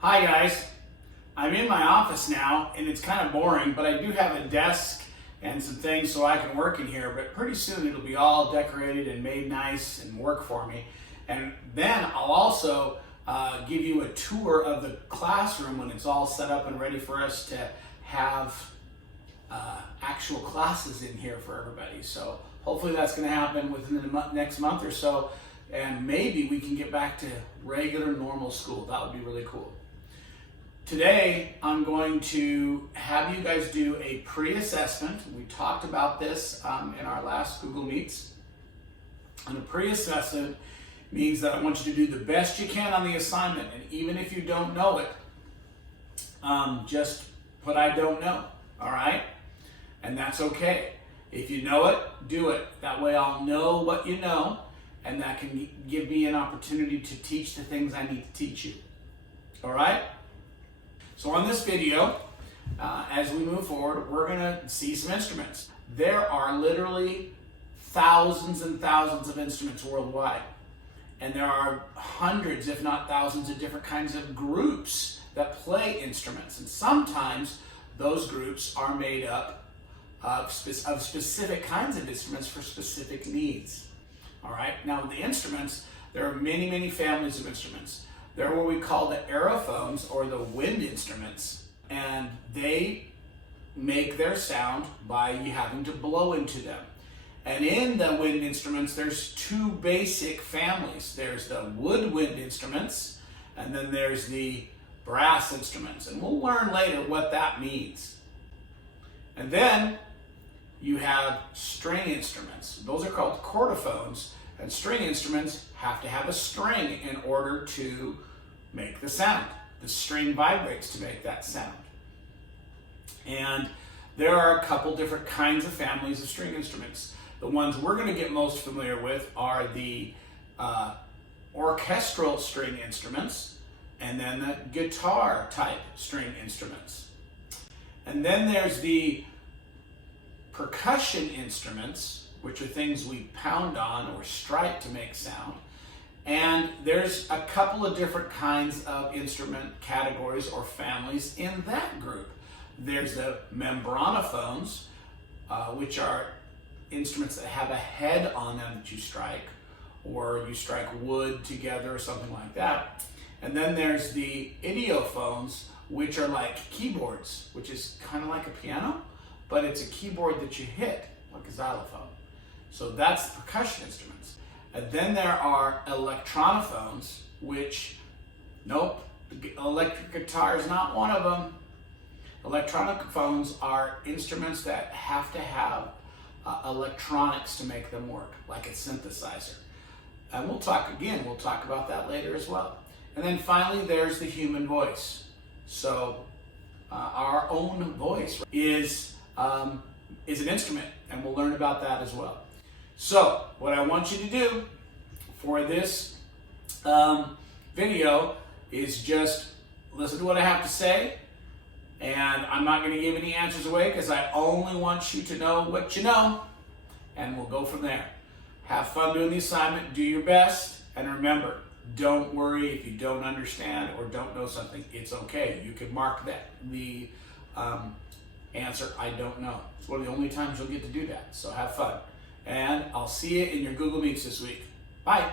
Hi guys, I'm in my office now and it's kind of boring, but I do have a desk and some things so I can work in here, but pretty soon it'll be all decorated and made nice and work for me. And then I'll also give you a tour of the classroom when it's all set up and ready for us to have actual classes in here for everybody. So hopefully that's going to happen within the next month or so, and maybe we can get back to regular normal school. That would be really cool. Today, I'm going to have you guys do a pre-assessment. We talked about this in our last Google Meets. And a pre-assessment means that I want you to do the best you can on the assignment. And even if you don't know it, just put I don't know, all right? And that's okay. If you know it, do it. That way I'll know what you know, and that can give me an opportunity to teach the things I need to teach you, all right? So on this video, as we move forward, we're going to see some instruments. There are literally thousands and thousands of instruments worldwide. And there are hundreds, if not thousands, of different kinds of groups that play instruments. And sometimes those groups are made up of specific kinds of instruments for specific needs. All right, now the instruments, there are many, many families of instruments. They're what we call the aerophones, or the wind instruments, and they make their sound by you having to blow into them. And in the wind instruments, there's two basic families. There's the woodwind instruments, and then there's the brass instruments. And we'll learn later what that means. And then you have string instruments. Those are called chordophones, and string instruments have to have a string in order to make the sound. The string vibrates to make that sound. And there are a couple different kinds of families of string instruments. The ones we're going to get most familiar with are the orchestral string instruments, and then the guitar type string instruments. And then there's the percussion instruments, which are things we pound on or strike to make sound. And there's a couple of different kinds of instrument categories or families in that group. There's the membranophones, which are instruments that have a head on them that you strike, or you strike wood together or something like that. And then there's the idiophones, which are like keyboards, which is kind of like a piano, but it's a keyboard that you hit, like a xylophone. So that's the percussion instruments. And then there are electronophones, which, nope, electric guitar is not one of them. Electronic phones are instruments that have to have electronics to make them work, like a synthesizer. And we'll talk about that later as well. And then finally, there's the human voice. So our own voice is an instrument, and we'll learn about that as well. So what I want you to do for this video is just listen to what I have to say, and I'm not going to give any answers away because I only want you to know what you know, and we'll go from there. Have fun doing the assignment, do your best, and remember, don't worry if you don't understand or don't know something. It's okay. You can mark that the answer I don't know. It's one of the only times you'll get to do that, so have fun. And I'll see you in your Google Meets this week. Bye.